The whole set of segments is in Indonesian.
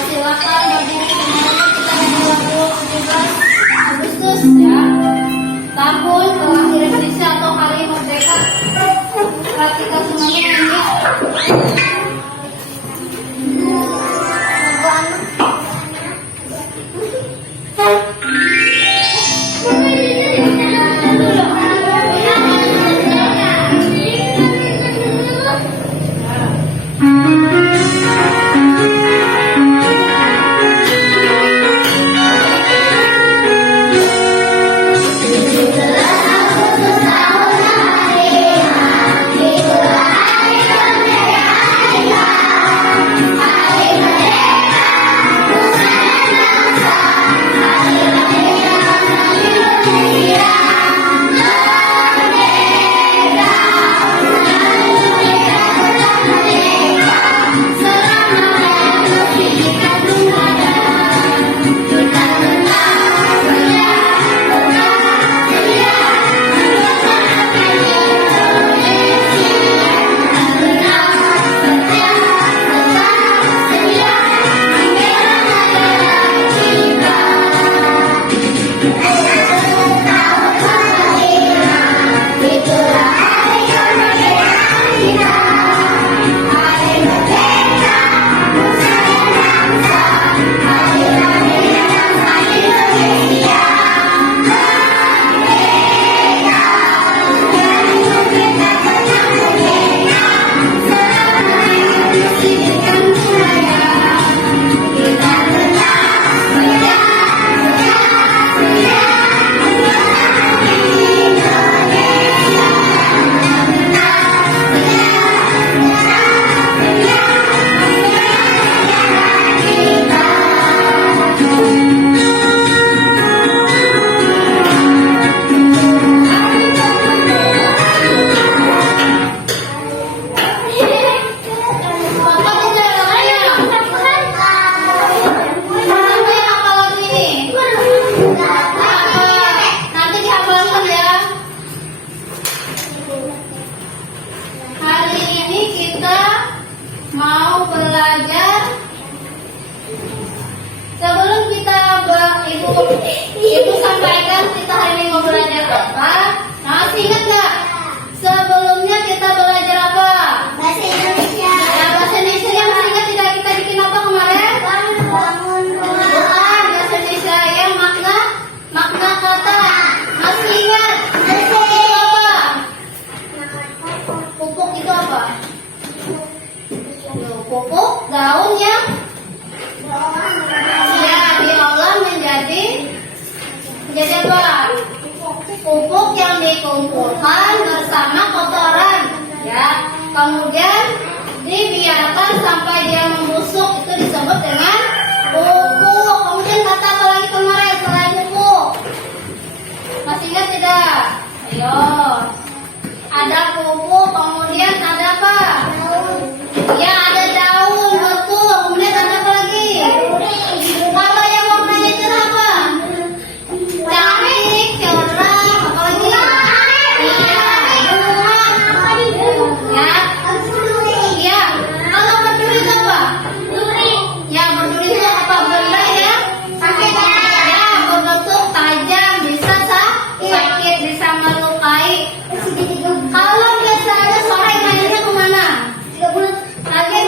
silakan berdiri semuanya. Kita dari 17 Agustus ya. Tahun kelahiran Indonesia atau hari merdeka. Perhatikan semuanya ini. Mau belajar. Sebelum kita ibu sampaikan kita hari ini mau belajar apa? Masih ingat nggak? Sebelumnya kita belajar apa? Bahasa Indonesia. Ya, bahasa Indonesia yang masih ingat tidak kita bikin apa kemarin? Bangun. Bukan bahasa Indonesia yang makna kata. Masih ingat? Pupuk itu apa? Pupuk itu apa? Pupuk daun yang diolah menjadi apa? Pupuk yang dikumpulkan bersama kotoran, ya. Kemudian dibiarkan sampai dia membusuk, itu disebut dengan pupuk. Kemudian kata apa lagi kemarin selain pupuk? Masih ingat tidak? Ayo. Ada pupuk, kemudian ada apa? Ya, ada daun, betul. Kemudian ada apa lagi? Kalau yang warnanya cerah apa? Cantik, cerah, apa lagi? Iya, bunga. Ya. Iya. Kalau berduri itu apa? Ya, berduri itu apa? Benda ya? Ya, berbentuk tajam, bisa sakit, bisa melukai. Kalau biasanya sore mainnya kemana? Lagi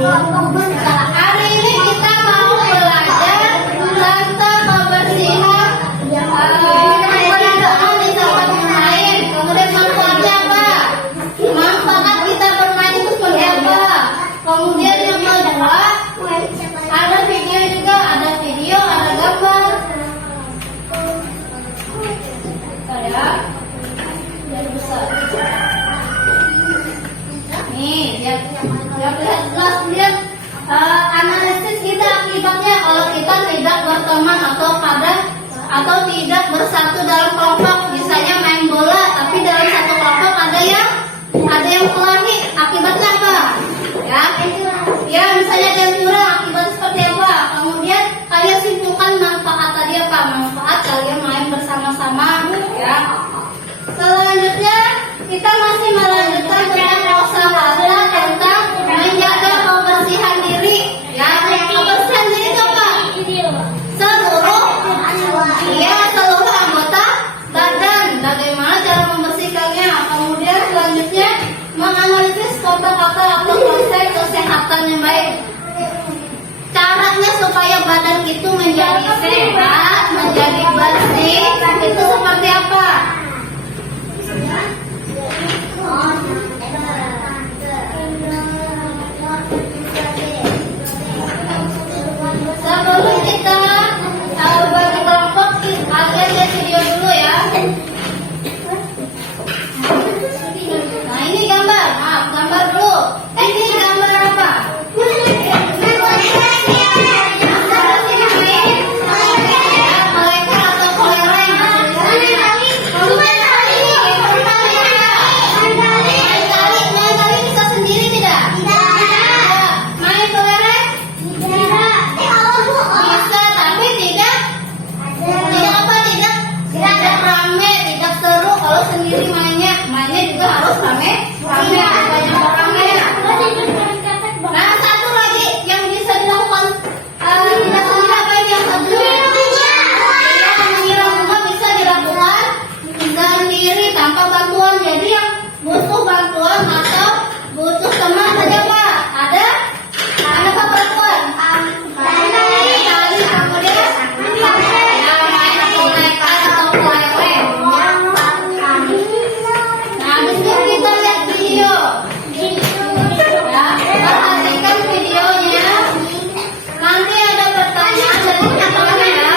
Hari ini kita mau belajar tentang kebersihan kebersihan di tempat bermain. Kemudian manfaatnya apa? Manfaat kita bermain itu seperti apa? Kemudian yang kedua, ada video juga, ada video, ada gambar. Ada besar. Nih, lihat jelas, lihat analisis kita akibatnya kalau kita tidak berteman atau tidak bersatu dalam kelompok. Misalnya main bola, tapi dalam satu kelompok ada yang kelahi, akibatnya apa? Ya misalnya ada yang curang, akibatnya seperti apa? Kemudian kalian simpulkan manfaat tadi apa? Manfaat kalian main bersama-sama, ya. Selanjutnya kita masih melanjutkan dengan usaha tentang menjaga kebersihan diri. Ya, kebersihan diri itu apa? Seluruh anggota badan. Bagaimana cara membersihkannya? Kemudian selanjutnya menganalisis kata-kata atau konsep kesehatan yang baik. Caranya supaya badan itu menjadi sehat, menjadi bersih, itu seperti apa? Sebelum kita bagi kelompok, kalian lihat video dulu ya. Nah ini gambar, gambar dulu. Ini gambar apa? Malaikat atau kolereng. Main tali bisa sendiri tidak? Main kolereng? Bisa, tapi tidak apa? Tidak rame, tidak seru. Kalau sendiri mainnya juga harus rame, banyak orangnya. Nah satu lagi yang bisa dilakukan tidak sendiri apa ini yang satu? Menyiram bunga bisa dilakukan sendiri tanpa bantuan. Jadi yang butuh bantuan atau butuh teman saja Pak. Ada apa bantuan? Tali, kemudian main boneka atau kelereng. Nah di sini kita lihat video. Ya, perhatikan videonya. Nanti ada pertanyaan dari teman-teman ya.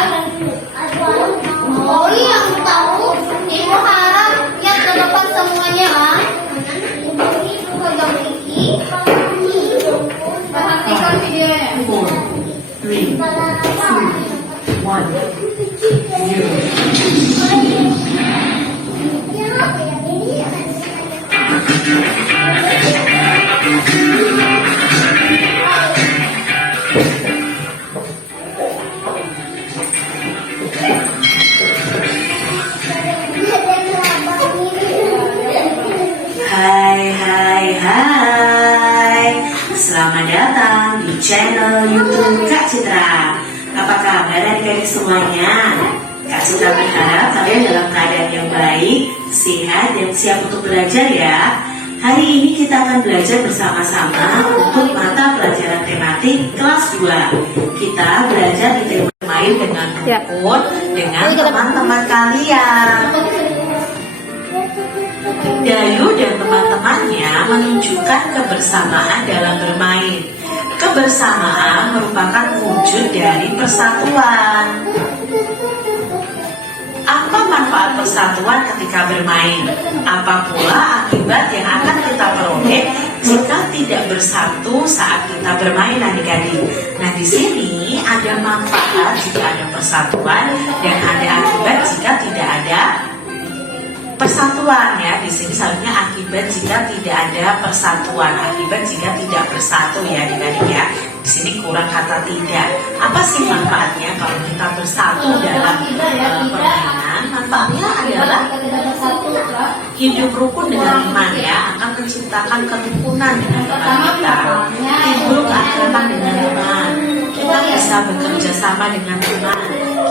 Oh iya, tahu. Ibu harap lihat ke depan semuanya lah. Perhatikan videonya. 4, 3, 2, 1, 0. Hai. Selamat datang di channel YouTube Kak Citra. Apa kabar adik-adik semuanya? Kak Citra berharap kalian dalam keadaan yang baik, sehat, dan siap untuk belajar ya. Hari ini kita akan belajar bersama-sama untuk mata pelajaran tematik kelas 2. Kita belajar di tema main dengan rukun dengan teman-teman kalian. Dayu dan teman-temannya menunjukkan kebersamaan dalam bermain. Kebersamaan merupakan wujud dari persatuan. Apa manfaat persatuan ketika bermain? Apa pula akibat yang akan kita peroleh jika tidak bersatu saat kita bermain, adik-adik? Nah, di sini ada manfaat jika ada persatuan dan ada akibat jika tidak ada persatuan ya. Di sini seharusnya akibat jika tidak ada persatuan, akibat jika tidak bersatu ya adik-adik ya. Di sini kurang kata tidak. Apa sih manfaatnya kalau kita bersatu dalam permainan? Manfaatnya adalah hidup rukun dengan teman ya, akan menciptakan kerukunan dengan teman kita, timbul keakraban dengan teman, kita bisa bekerja sama dengan teman,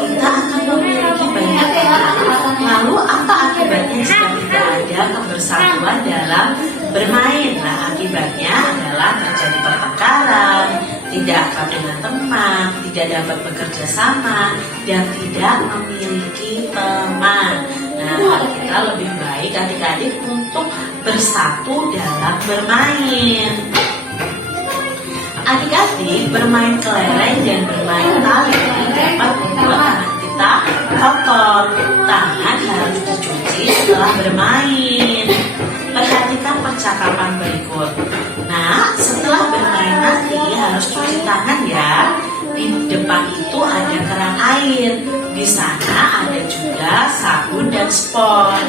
kita akan memiliki banyak teman. Lalu apa akibatnya jika tidak ada kebersatuan dalam bermain? Nah, akibatnya adalah terjadi pertengkaran, tidak akrab dengan teman, tidak dapat bekerja sama, dan tidak memiliki teman. Nah, kita lebih baik adik-adik untuk bersatu dalam bermain. Adik-adik bermain kelereng dan bermain tali dapat membuat tangan kita kotor. Tangan harus dicuci setelah bermain. Perhatikan percakapan berikut. Nah, setelah bermain nanti harus cuci tangan ya. Di depan itu ada keran air. Di sana ada juga sabun dan spons.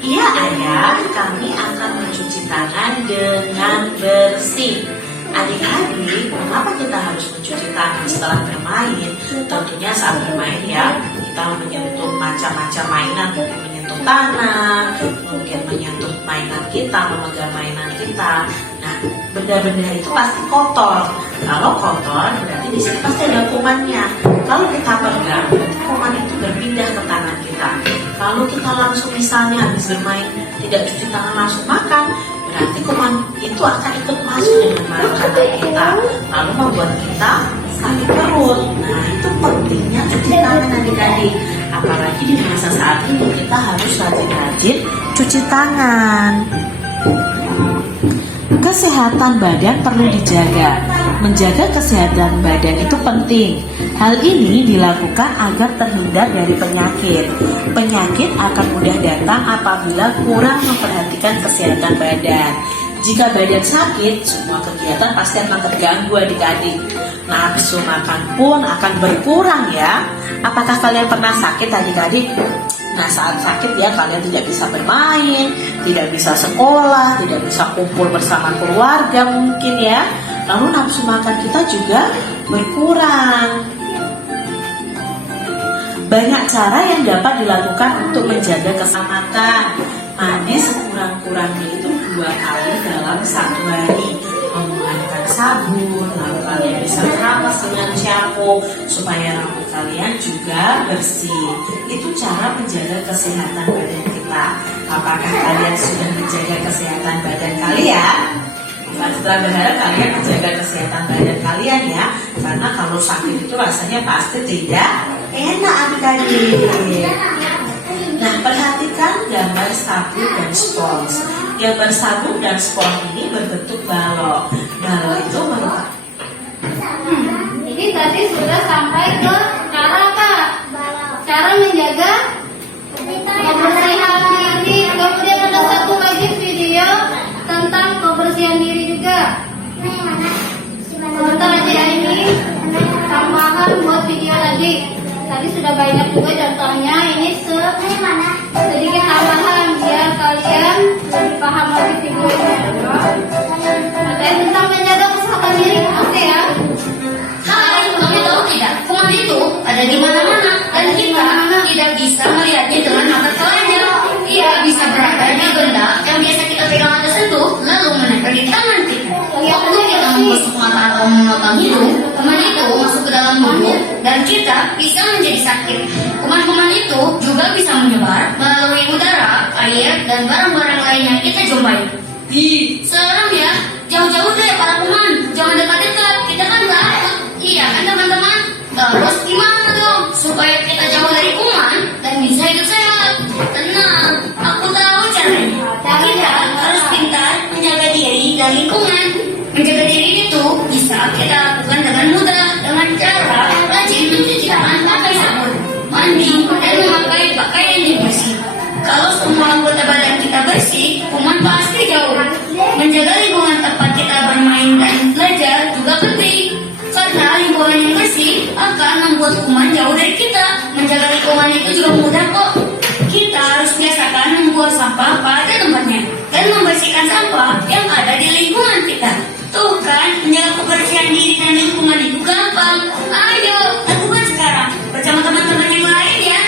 Iya ayah, kami akan mencuci tangan dengan bersih. Adik-adik, mengapa kita harus mencuci tangan setelah bermain? Tentunya saat bermain ya, kita menyentuh macam-macam mainan, mungkin menyentuh tanah, mungkin menyentuh mainan kita, memegang mainan kita. Nah, benda-benda itu pasti kotor. Kalau kotor, berarti di sini pasti ada kumannya. Kalau kita pegang, berarti kuman itu berpindah ke tangan kita. Kalau kita langsung misalnya habis bermain tidak cuci tangan langsung makan, berarti kuman itu akan ikut masuk dengan makanan kita, lalu membuat kita sakit perut. Nah, itu pentingnya cuci tangan adik-adik. Apalagi di masa saat ini kita harus rajin-rajin cuci tangan. Kesehatan badan perlu dijaga. Menjaga kesehatan badan itu penting. Hal ini dilakukan agar terhindar dari penyakit. Penyakit akan mudah datang apabila kurang memperhatikan kesehatan badan. Jika badan sakit, semua kegiatan pasti akan terganggu adik-adik. Nafsu makan pun akan berkurang ya. Apakah kalian pernah sakit adik-adik? Nah, saat sakit ya kalian tidak bisa bermain, tidak bisa sekolah, tidak bisa kumpul bersama keluarga mungkin ya. Lalu nafsu makan kita juga berkurang. Banyak cara yang dapat dilakukan untuk menjaga keselamatan. Mandi sekurang-kurangnya itu 2 kali dalam 1 hari. Menggunakan sabun, lalu kalian bisa keramas dengan shampoo supaya rambut kalian juga bersih. Itu cara menjaga kesehatan badan kita. Apakah kalian sudah menjaga kesehatan badan kalian? Setelah berharap kalian menjaga kesehatan badan kalian ya, karena kalau sakit itu rasanya pasti tidak enak adik-adik. Nah, perhatikan gambar sabun dan spons. Gambar sabun dan spons ini berbentuk balok. Balok itu merupakan Ini tadi sudah sampai ke cara apa? Cara menjaga kebersihan diri. Kemudian ada satu lagi video tentang kebersihan diri juga. Sebentar aja ya, ini tambahan buat video tadi. Tadi sudah banyak juga contohnya. Ini sedikit tambahan biar kalian lebih paham lagi videonya. Materi tentang menjaga kesehatan diri. Oke ya. Hai, kamu tahu tidak? Kuman itu ada di mana-mana dan kita tidak bisa melihatnya dengan mata telanjang. Ia bisa berada di benda yang biasa kita pegang atau sentuh, lalu menempel di tangan kita. Waktu kita menggosok mata atau memotong hidung, kuman itu masuk ke dalam mulut dan kita bisa menjadi sakit. Kuman-kuman itu juga bisa menyebar melalui udara, air, dan barang-barang lain yang kita jumpai. Serem ya, jauh-jauh deh para kuman, jangan dekat-dekat, kita kan takut. Iya kan teman-teman? Terus gimana dong supaya kita jauh dari kuman dan bisa hidup sehat? Tenang, aku tahu caranya. Kita harus pintar menjaga diri dari lingkungan. Menjaga diri itu bisa kita lakukan dengan mudah dengan cara rajin mencuci tangan pakai sabun, mandi, dan memakai pakaian yang bersih. Kalau semua anggota badan kita bersih, kuman pasti jauh. Menjaga lingkungan tempat kita bermain dan belajar juga penting. Karena lingkungan yang bersih akan membuat kuman jauh dari kita. Menjaga lingkungan itu juga mudah kok. Kita harus biasakan membuang sampah pada tempatnya dan membersihkan sampah yang ada di lingkungan kita. Tuh kan, menjaga kebersihan diri dan lingkungan itu gampang. Ayo, lakukan sekarang bersama teman-teman yang lain ya.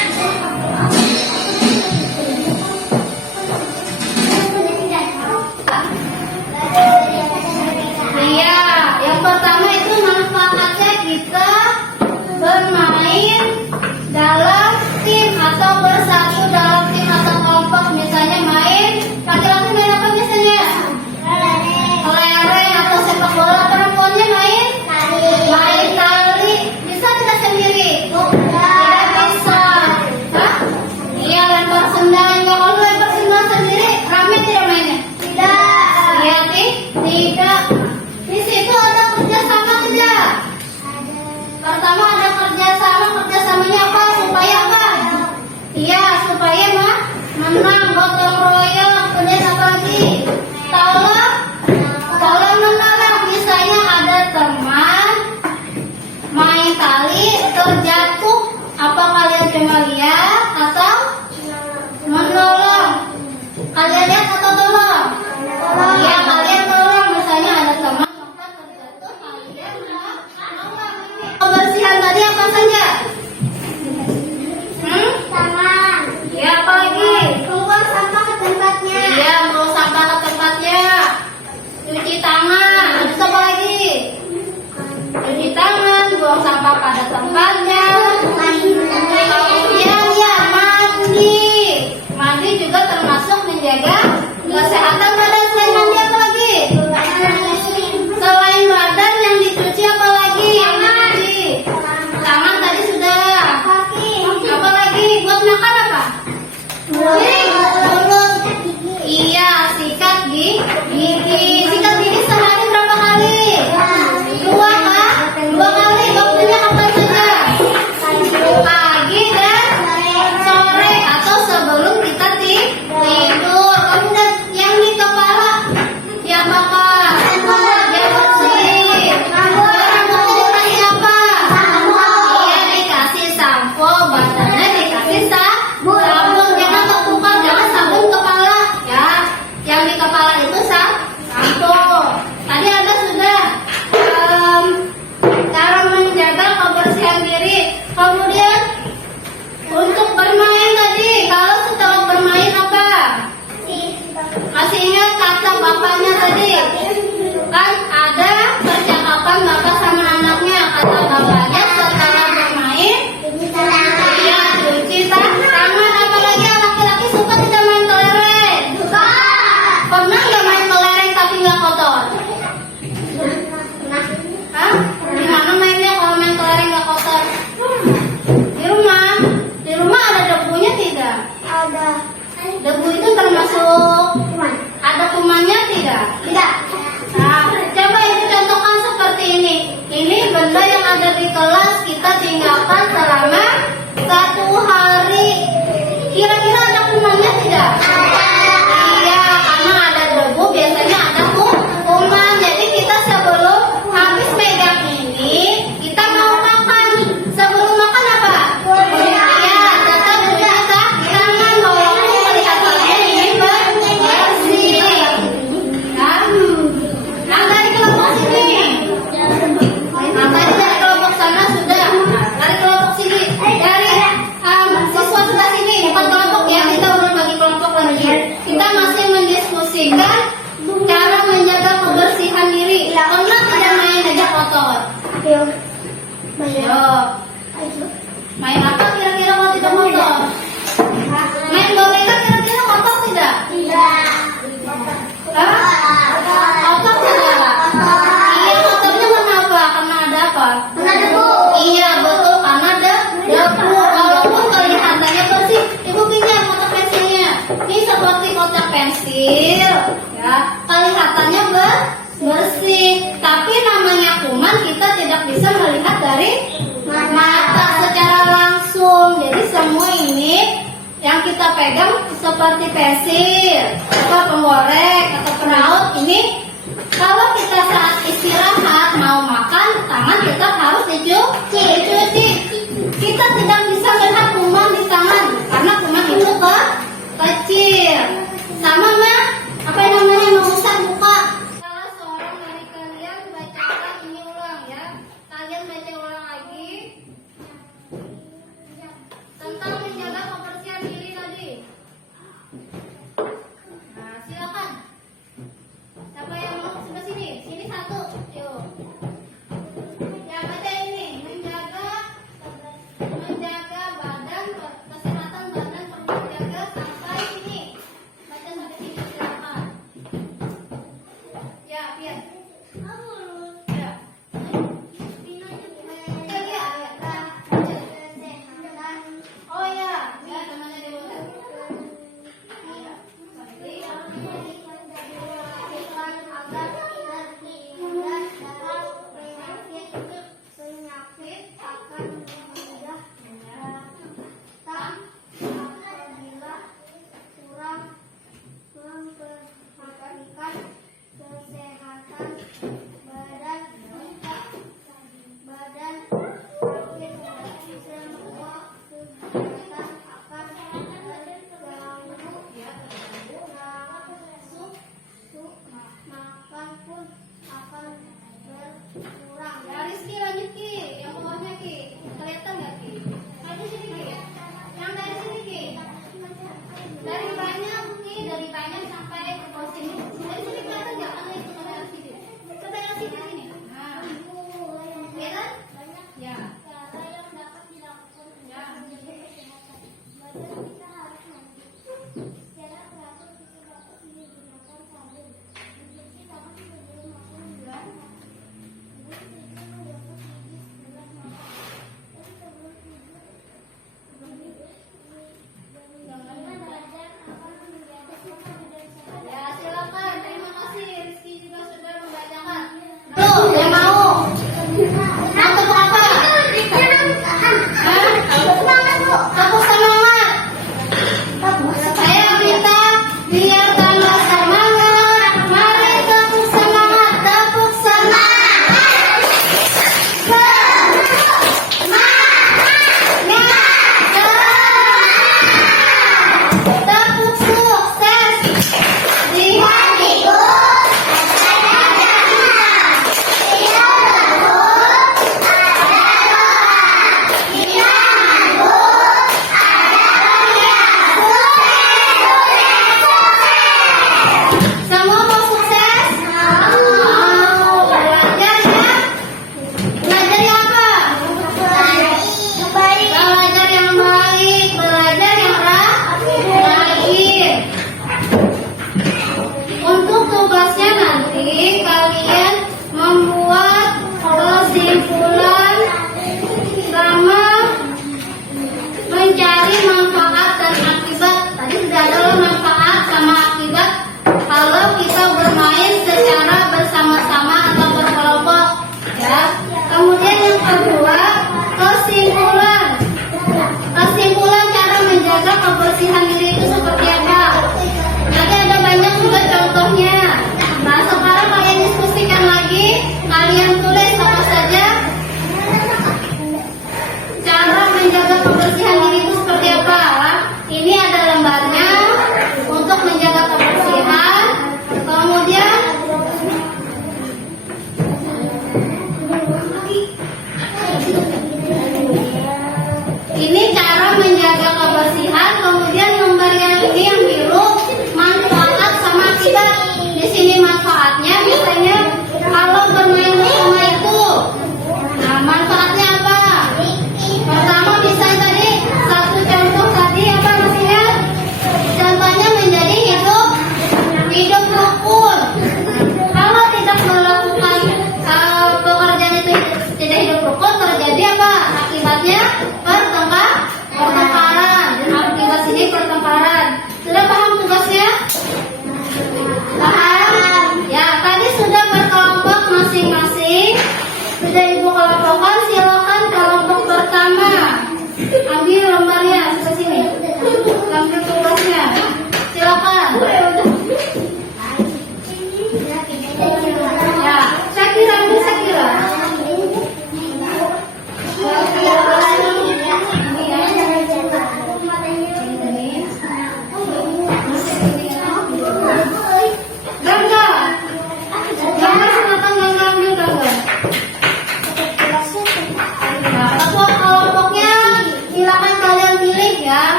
Tidak. Di situ ada kerjasama tidak? Pertama ada kerjasamanya apa? Supaya apa? Iya, supaya menang, gotong royong. Kemudian apa lagi? Tolong menolong. Misalnya ada teman main tali terjatuh, apa kalian cuma lihat atau menolong? Kalian lihat atau tolong? Ya, kalian tolong. Misalnya ada teman maka terjatuh, kalian menolong. Kebersihan tadi apa saja? Taman. Ya, apa lagi? Buang sampah ke tempatnya. Iya, mau sampah ke tempatnya. Cuci tangan. Ada apa lagi? Cuci tangan, buang sampah pada tempatnya. Kemudian ya mandi. Mandi juga termasuk menjaga kesehatan badan. Selain mandi apa lagi? Selain badan yang dicuci apa lagi? Yang dicuci. Tangan tadi sudah. Apa lagi? Buat makan apa? Mulut. Iya, sikat gigi. Sikat gigi sehari berapa kali? 2 kah? 2 kali. Waktunya kapan saja? Pagi dan sore atau sebelum kita tidur. Kemudian yang di kepala, ya Bapak, ya bersih. Rambutnya dikasih apa? Iya, dikasih sampo. Badannya dikasih sabun. Jangan tertukar, jangan sabun kepala. Ya, yang di kepala itu sampo. Tadi ada sudah cara menjaga kebersihan diri. Kemudian untuk bermain tadi, kalau setelah bermain apa? Masih ingat kata bapaknya tadi? Kan ada percakapan bapak sama anaknya. Kata bapaknya setelah bermain, ya cuci tangan. Apalagi laki-laki suka tidak main kelereng? Pernah nggak main kelereng tapi nggak kotor? Hah? Gimana mainnya kalau main kelereng nggak kotor? Di rumah? Di rumah ada debunya tidak? Ada. Debu itu termasuk ada kumannya tidak? Tidak. Nah, coba ini contohkan seperti ini. Ini benda yang ada di kelas kita tinggalkan selama 1 hari. Kira-kira ada kumannya tidak? Iya, karena ada debu biasanya ada kuman. Jadi kita sebelum habis megang ini, kita mau makan. Sebelum makan apa? Iya, tetap cuci tangan walaupun kelihatannya ini bersih. Nah, dari kelompok sini. Nah, tadi dari kelompok sana sudah. Dari kelompok sini. Dari siswa sebelah sini. Bukan kelompok ya, kita udah bagi kelompok lagi. Kita masih mendiskusikan cara menjaga kebersihan diri. Pernah tidak main aja kotor? Ayo. Main apa kira-kira kalau tidak kotor? Main boneka kira-kira kotor tidak? Hah? Kotor tidak? Iya, kotornya kenapa? Karena ada apa? Iya, betul, karena ada debu. Walaupun kelihatannya bersih, ibu pinjam kotak pensilnya. Ini seperti kotak pensil, ya. Kelihatannya bersih, tapi namanya kuman kita tidak bisa melihat dari mata secara langsung. Jadi semua ini yang kita pegang seperti pensil, atau penggoreng, atau peraut ini. Kalau kita saat istirahat mau makan, tangan kita harus dicuci. Kita tidak bisa melihat kuman di tangan karena kuman itu kecil. Sama apa yang namanya mengusap muka. Salah seorang dari kalian bacakan ini ulang ya. Kalian baca ulang lagi tentang menjaga kebersihan diri tadi. Nah, silakan. Siapa yang mau sebelah sini? Sini satu. Yuk. Ya, baca ini. Menjaga badan, kesehatan badan perlu dijaga sampai sini. Baca sampai sini silakan. Ya, biar. Ya. Oh ya, ya temannya di luar. Iya. Agar Kurang. Ya, Rizky lanjut Ki. Yang bawahnya Ki. Kelihatan nggak Ki? Maju sini Ki. Yang dari sini Ki. Dari banyak Ki, dari banyak sampai ke bawah sini. Dari sini kelihatan nggak? Mana itu kamera sini? Kamera sini sini. Nah, kelihatan? Ya.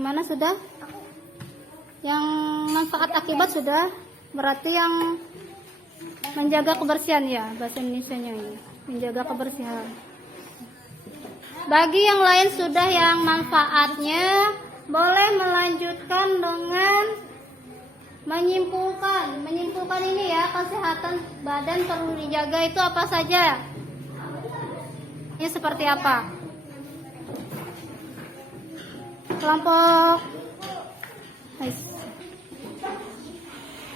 Yang mana sudah? Yang manfaat akibat sudah. Berarti yang menjaga kebersihan ya, bahasa Indonesianya ini. Menjaga kebersihan. Bagi yang lain sudah yang manfaatnya, boleh melanjutkan dengan menyimpulkan. Menyimpulkan ini ya, kesehatan badan perlu dijaga itu apa saja? Ini seperti apa? Kelompok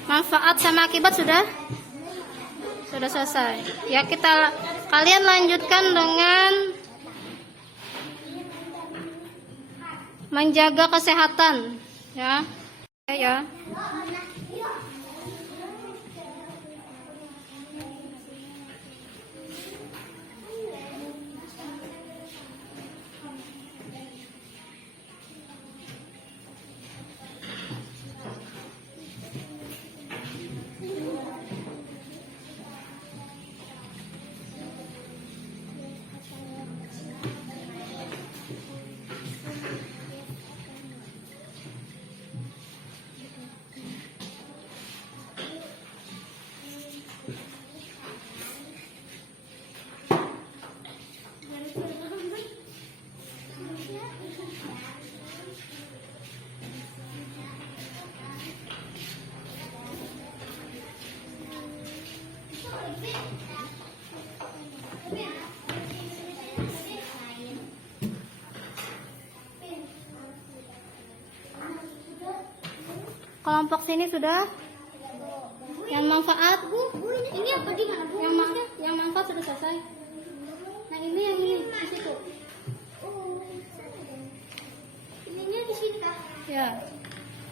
manfaat sama akibat sudah selesai. Ya, kalian lanjutkan dengan menjaga kesehatan ya. Ya. Kelompok sini sudah. Yang manfaat, Ini apa di mana, Bu? yang manfaat sudah selesai. Nah, ini yang ini di situ. Oh, ininya di sini kah? Ya.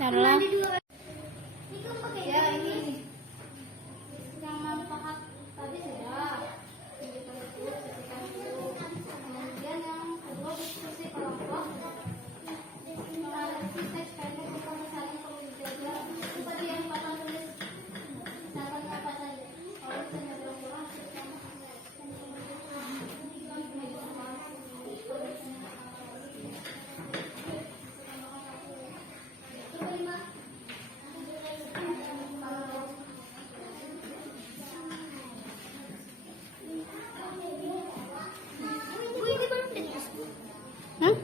Ini adalah Ada dua. Ini kan pakai ya ini. Yang manfaat tadi sudah. Kemudian yang kedua diskusi kelompok. Menganalisis teks pendek tentang kesehatan perlu dijaga. Itu tadi yang papan tulis. Kesehatan apa saja? Kalau misalnya berkurang, Bu, ini belum ditulis, Bu. hmm?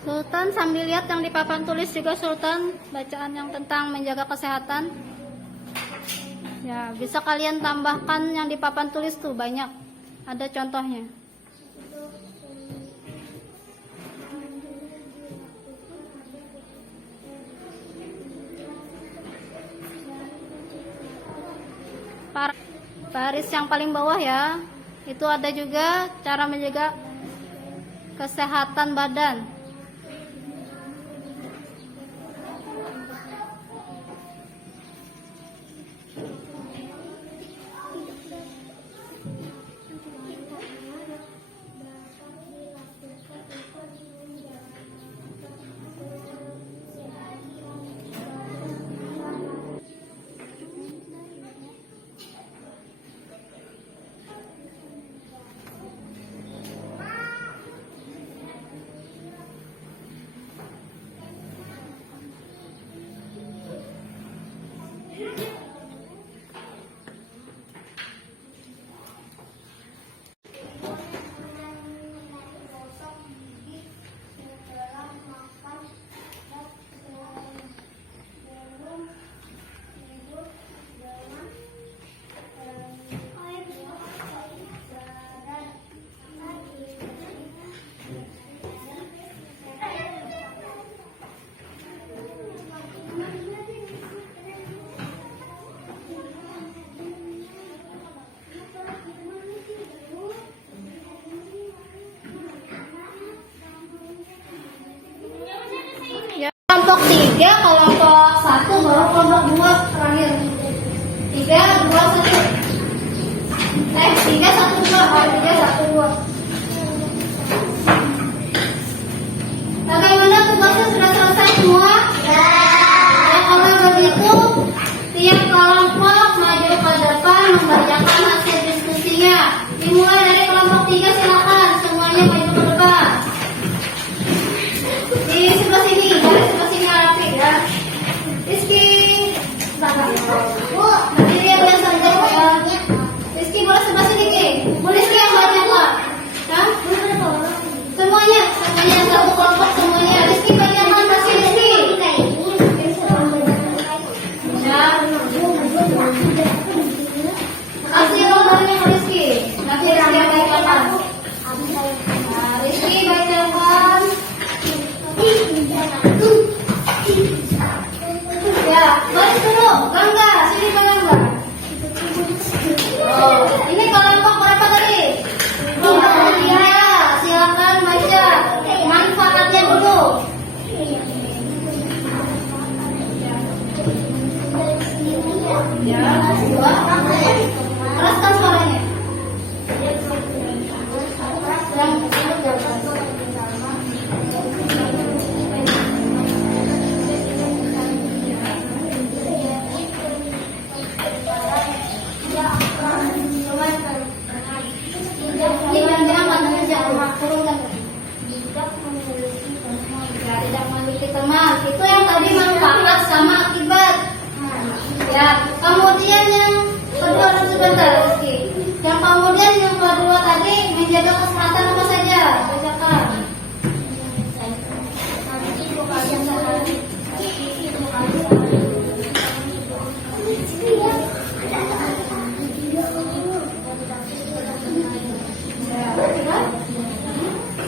Sultan sambil lihat yang di papan tulis juga Sultan, bacaan yang tentang menjaga kesehatan. Ya, bisa kalian tambahkan yang di papan tulis tuh banyak. Ada contohnya. Baris yang paling bawah ya. Itu ada juga cara menjaga kesehatan badan. 3 kelompok 1 baru kelompok 2 terakhir. 3, 2, 1. 3, 1, 2. 3, 1, 2. Bagaimana tugasnya sudah selesai semua? Ya. Kalau begitu, tiap kelompok maju ke depan membacakan hasil diskusinya. Dimulai dari kelompok 3, silakan semuanya maju ke depan. Di sebelah sini, dari sebelah sini rapi ya. Rizky, Bu, nanti dia boleh santai ya. Rizky boleh sebelah sini Ki. Bu Rizky yang banyak lah. Ya? Semuanya satu kelompok semuanya. Rizky banyak kan masih Rizky. Ya. Kasih nomornya ke Rizky. Nanti Rizky yang bacakan. Nah, Rizky bacakan. Ya, baris dulu. Bangga, sini Bangga. Oh, ini kelompok berapa tadi? Kelompok 3. Silakan baca manfaatnya dulu. Ya, dua. Keraskan suaranya. Ini jangan pandangan jauh, turunkan. Ya, tidak memiliki teman. Itu yang tadi manfaat sama akibat. Ya, kemudian yang kedua sebentar, Rizky. Yang kemudian yang kedua tadi menjaga kesehatan apa saja? Bacakan.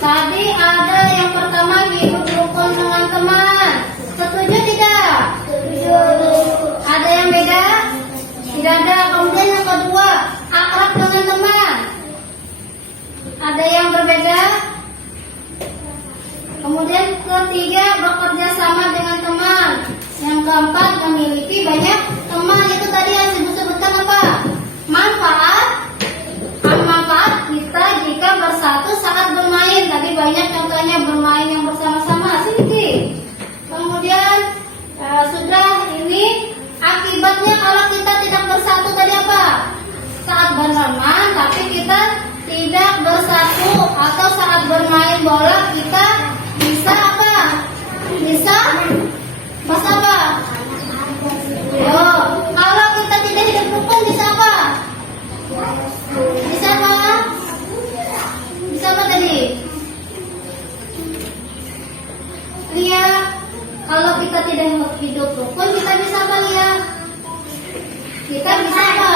Tadi ada yang pertama hidup rukun dengan teman. Setuju tidak? Setuju. Ada yang beda? Tidak ada. Kemudian yang kedua, akrab dengan teman. Ada yang berbeda? Kemudian ketiga, bekerja sama dengan teman. Yang keempat, memiliki banyak teman. Itu tadi yang disebutkan apa? Manfaat. Manfaat kita jika bersatu saat bermain. Tadi banyak contohnya bermain yang bersama-sama. Sini. Kemudian sudah ini akibatnya kalau kita tidak bersatu tadi apa? Saat berteman tapi kita tidak bersatu atau saat bermain bola kita bisa apa? Bisa apa? Kalau kita tidak hidup rukun bisa apa? Bisa apa? Bisa apa tadi? Lia, kalau kita tidak hidup rukun kita bisa apa Lia? Kita bisa apa?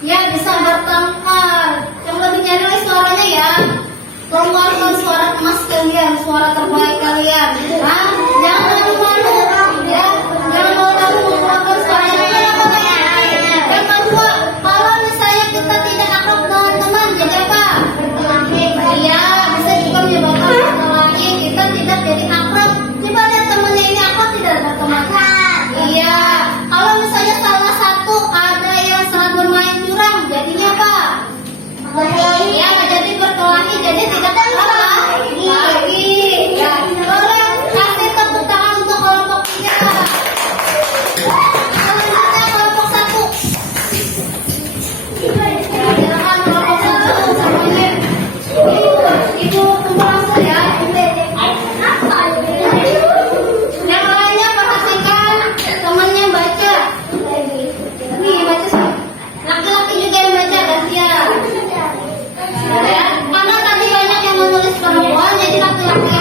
Ya bisa bertengkar. Coba bicara lagi suaranya ya. Keluarkan suara emas kalian, suara terbaik kalian. Jangan malu-malu ya. Jangan malu-malu mengeluarkan suaranya. Yang kedua, kalau misalnya kita tidak akrab dengan teman, jadi apa? Iya, bisa juga menyebabkan berkelahi. Kita tidak jadi akrab. Coba lihat temannya ini akrab tidak berteman. Iya, kalau misalnya salah satu ada yang saat bermain curang, jadinya apa? Ya, jadi berkelahi, jadi tidak akrab lagi. Ya, boleh kasih tepuk tangan untuk kelompok 3. Selanjutnya kelompok 1. Ya, silakan kelompok 1 semuanya. Ibu tunggu langsung ya. Yang lainnya perhatikan temannya baca. Nih baca. Laki-laki juga yang baca gantian. Ya, karena tadi banyak yang menulis perempuan, jadi laki-laki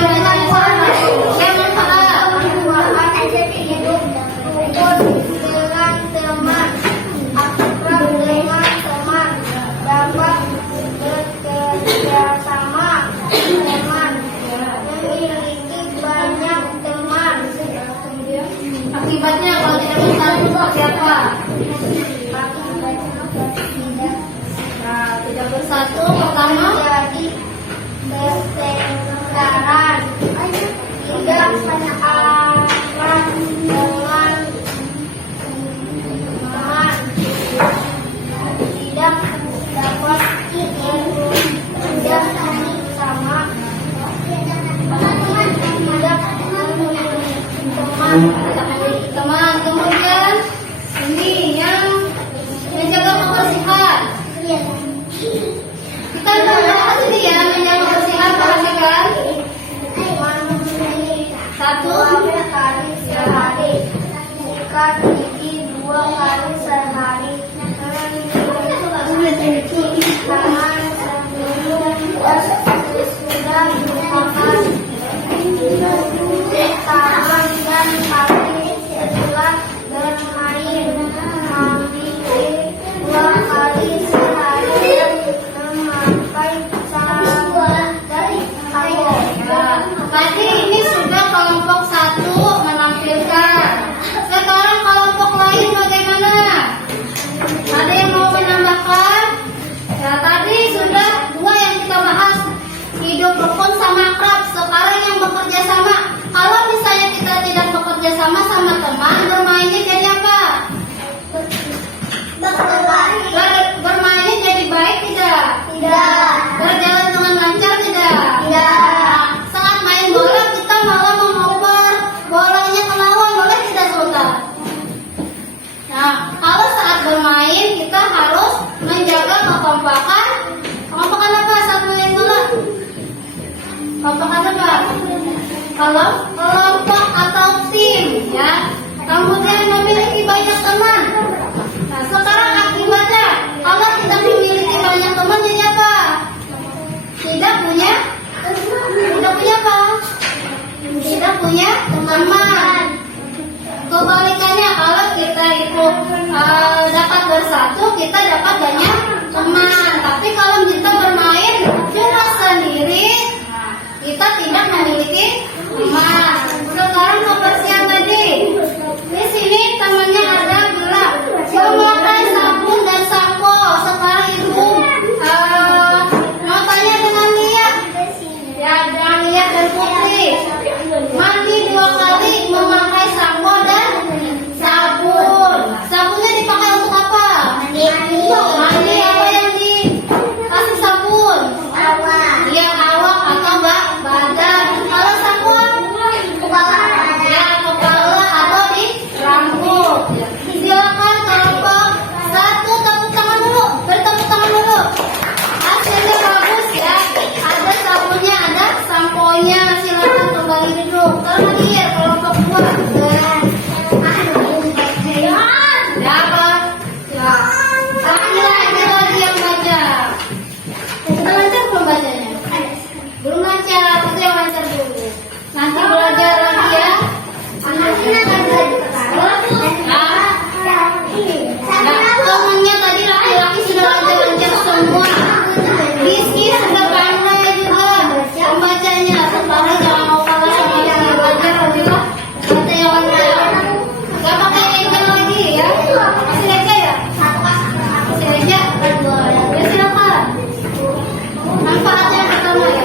menjaga kekompakan. Kekompakan apa? Satuin dulu. Kekompakan apa? Kalau kelompok atau tim, ya. Kemudian memiliki banyak teman. Nah, sekarang akibatnya, kalau tidak memiliki banyak teman, jadi apa? Tidak punya apa? Tidak punya teman. Kebalikannya, kalau kita itu dapat bersatu, kita dapat banyak teman. Tapi kalau kita bermain cuma sendiri, kita tidak memiliki teman. Sekarang kebersihan tadi. Di sini temannya ada gelap. Memakai sabun dan sampo. Sekarang ibu mau tanya dengan Lia. Ya, dengan Lia dan Putri. Mandi 2 kali memakai sampo dan sabun. Sabunnya dipakai untuk apa? Mandi apa yang dikasih sabun? Ya, awak atau badan. Kalau sabun? Ya, kepala atau di rambut. Silakan kelompok 1 tepuk tangan dulu. Bertepuk tangan dulu. Hasilnya bagus ya. Ada sabunnya, ada samponya. Silakan kembali duduk. Kalau dia kelompok 2. Ya apa? Ya. Lagi lagi yang baca. Sudah lancar belum bacanya? Belum lancar. Itu yang lancar dulu. Nanti belajar lagi ya. Temennya tadi laki-laki sudah lancar-lancar semua. Rizky sudah pandai juga membacanya. Sekarang jangan mau kalah sama yang belajar alhamdulillah. Baca yang lancar. Gak pakai leja lagi ya. Masih leja ya? Masih leja? Ya silakan. Manfaatnya yang pertama ya.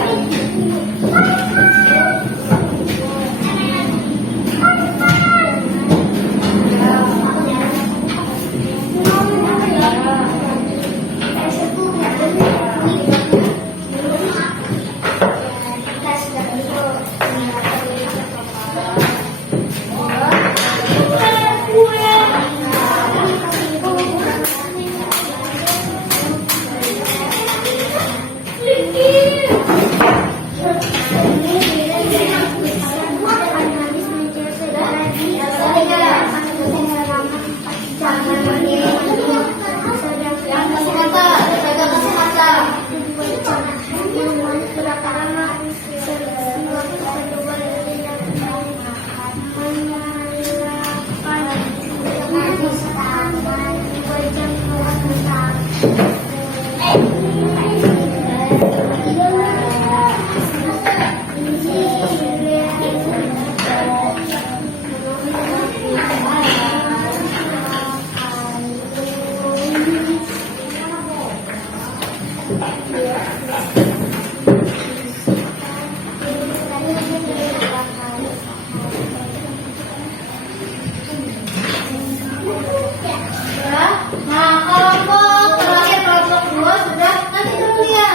Nah, kelompok terakhir kelompok 2 sudah nanti dulu ya.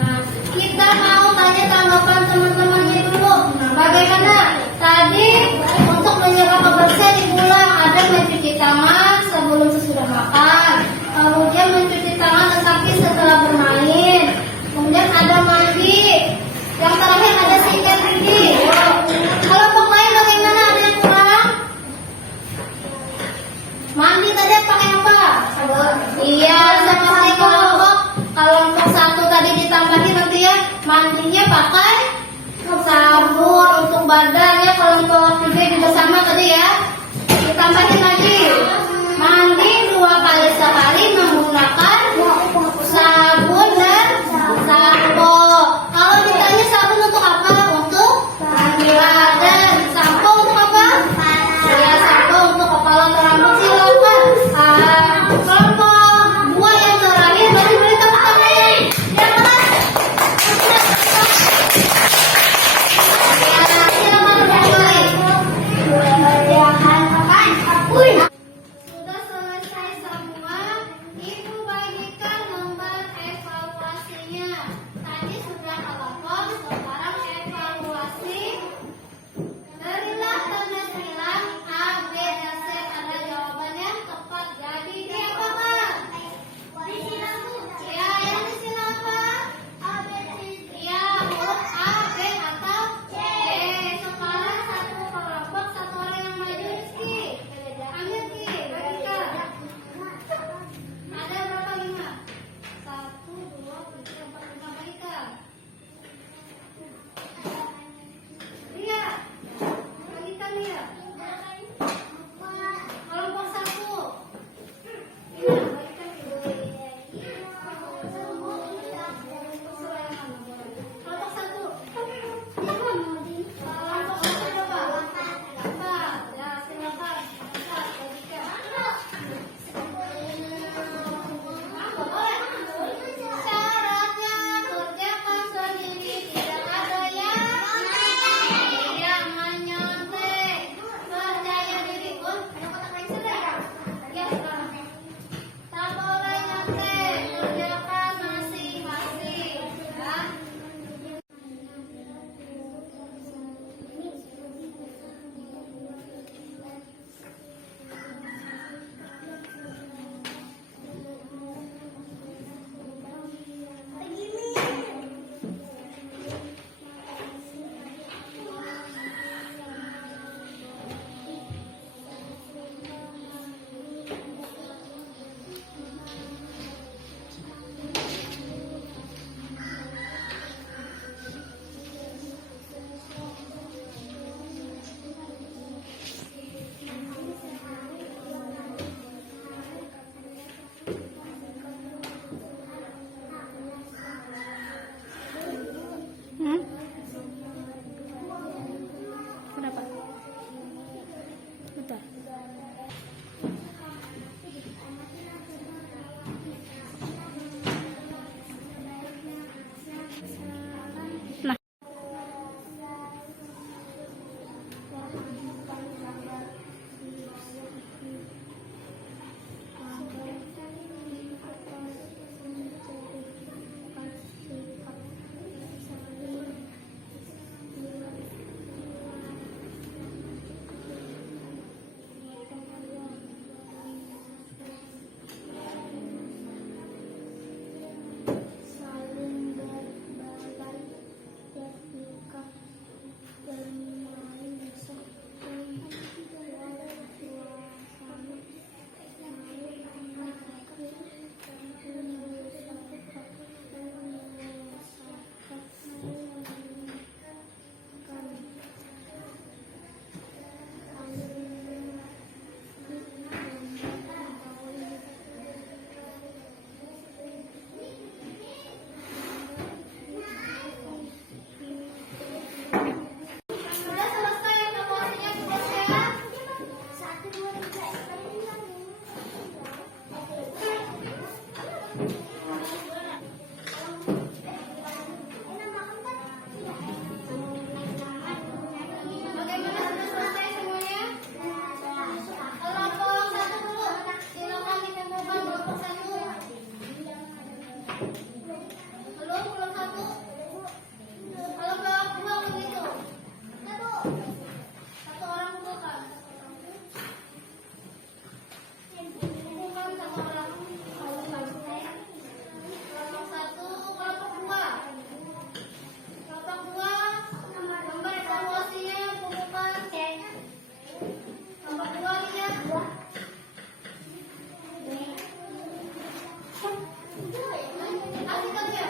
Nah, kita mau tanya tanggapan teman-temannya dulu. Nah, bagaimana? Tadi untuk menjaga kebersihan diulang, ada mencuci tangan sebelum sesudah makan, kemudian mencuci tangan tetapi setelah bermain, kemudian ada mandi, yang terakhir ada sikat gigi. Kelompok lain bagaimana? Ada yang kurang? Mandi tadi pakai apa? Iya, seperti kelompok 1 tadi ditambahin nanti ya. Mandinya pakai sabun untuk badannya. Kelompok 3 juga sama tadi ya. Ditambahin lagi. Mandi 2 kali sehari menggunakan sabun dan sampo. Kalau ditanya sabun untuk apa? Untuk mandi badan. Sampo untuk apa? Ya, sampo untuk kepala atau rambut. Silakan. Kelompok 2 yang terakhir masih beri tepuk tangan ya. Yang mana? Ya, silakan mulai. Bagaimana, sudah selesai semuanya? Kelompok satu dulu, silakan dikumpulkan kelompok satu. Belum satu. Kelompok dua begitu. Satu orang kumpulkan. Kumpulkan satu orang. Kelompok satu, kelompok dua. Kelompok dua, gambar evaluasinya kumpulkan. Kelompok dua lihat.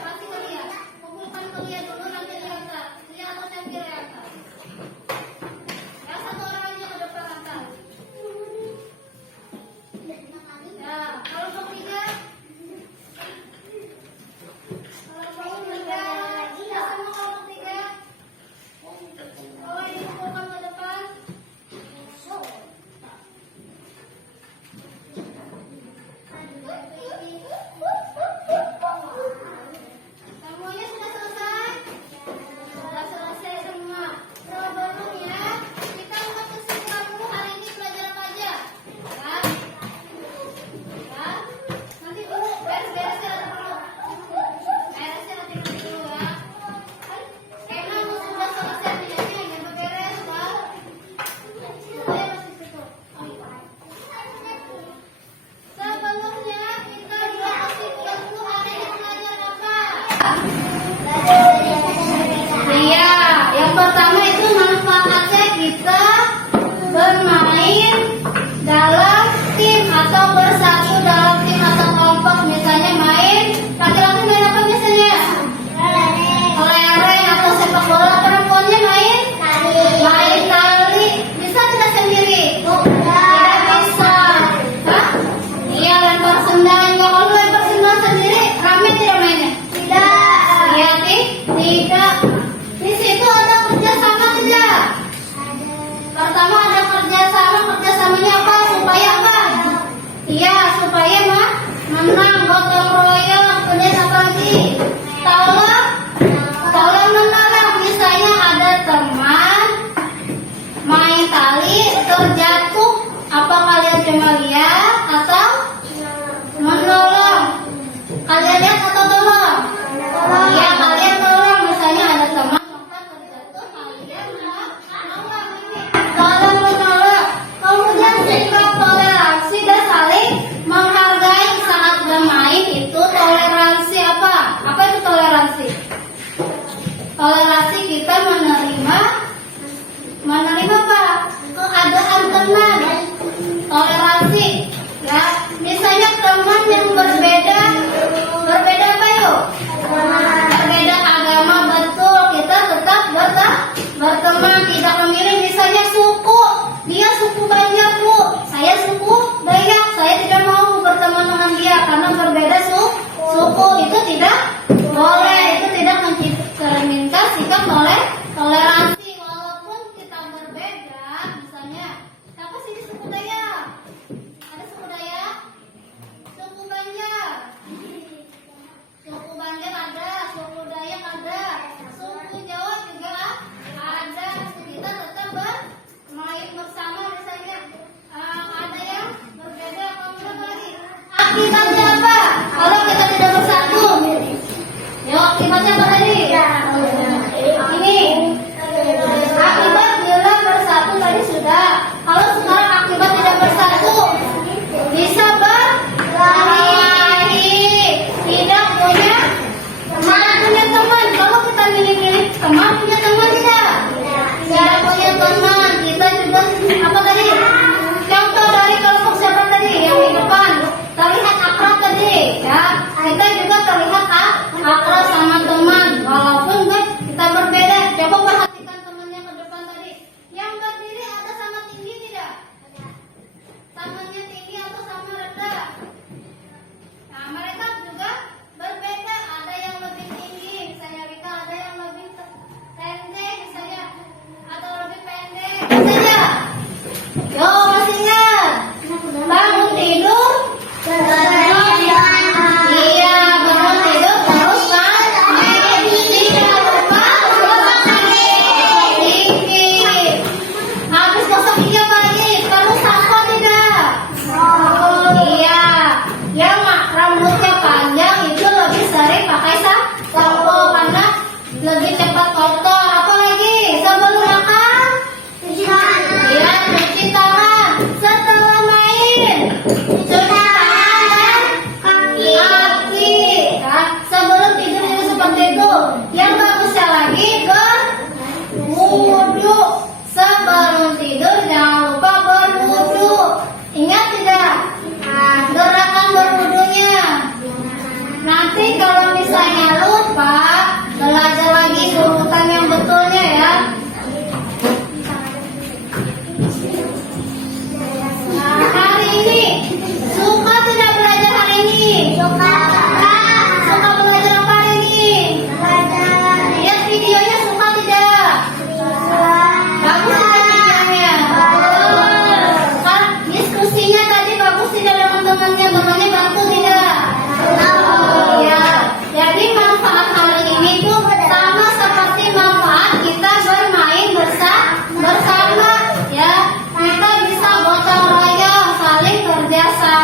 Kasih ke dia. Kumpulkan ke dia dulu, nanti lihat atau nanti lihat. Ya, satu orang aja ke depan angkat. Ya, kelompok tiga. Kelompok tiga. Ya, semua kelompok tiga. Tolong dikumpulkan ke depan. Semuanya sudah selesai? Sudah selesai semua. Sebelumnya kita buat kesimpulan dulu hari ini belajar apa aja? Ya? Ya? Nanti dulu beres-beresnya ada perlu. Beresnya nanti dulu ya. Emang sudah selesai videonya, jangan beres ya. Saya masih situ. Sebelumnya kita buat kesimpulan dulu hari ini belajar apa? Iya, yang pertama itu manfaatnya kita bermain dalam tim atau bersatu dalam tim atau kelompok. Misalnya main, laki-laki main apa biasanya? Kelereng atau sepak bola. Perempuannya main tali. Bisa tidak sendiri? Tidak bisa. Hah? Iya, lempar sendal. Kalau lempar sendal sendiri, rame tidak mainnya? Tidak. Iya, tidak. Di situ ada kerjasama tidak? Pertama ada kerjasamanya apa? Supaya apa? Iya, supaya menang, gotong royong, kemudian apa lagi? Tolong menolong. Misalnya ada teman main tali terjatuh, apa kalian cuma lihat atau menolong? Kalian lihat atau tolong? Iya, kalian tolong. Misalnya ada teman terjatuh, kalian tolong menolong. Kemudian sikap toleransi dan saling menghargai saat bermain itu toleransi apa? Apa itu toleransi? Toleransi kita menerima apa? Keadaan tenang. Toleransi, ya.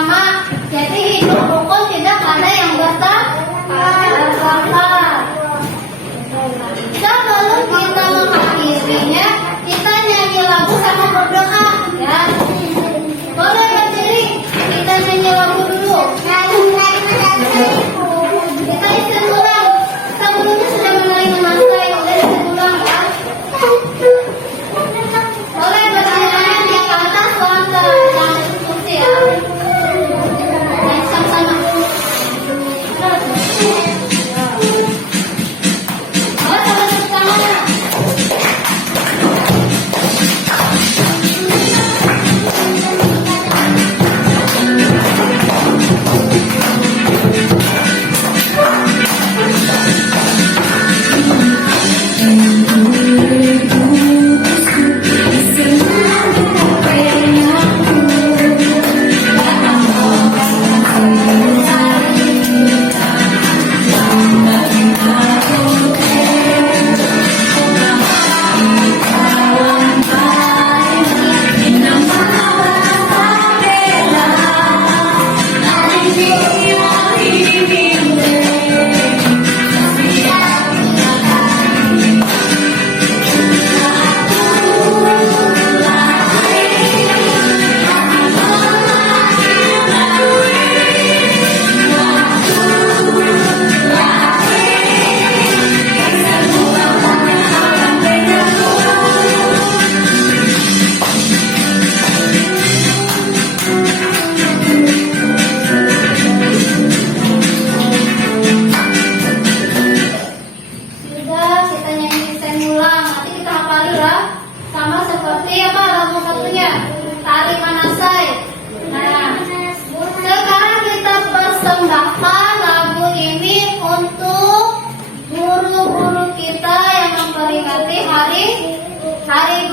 bersama. Jadi hidup rukun tidak ada yang bertengkar. Sebelum kita mengakhirinya, kita nyanyi lagu sama berdoa, ya. Boleh berdiri, kita nyanyi lagu dulu. Kita isi ulang. Sebelumnya sudah mulai menasai, boleh isi ulang, ya. Boleh berdiri di atas lantai, jangan kursi, ya. Dan sama-sama. Sudah, kita nyanyi desain ulang. Nanti kita hafal ya. Sama seperti apa lagu satunya? Tari Manasai. Nah, sekarang kita persembahkan lagu ini untuk guru-guru kita yang memperingati hari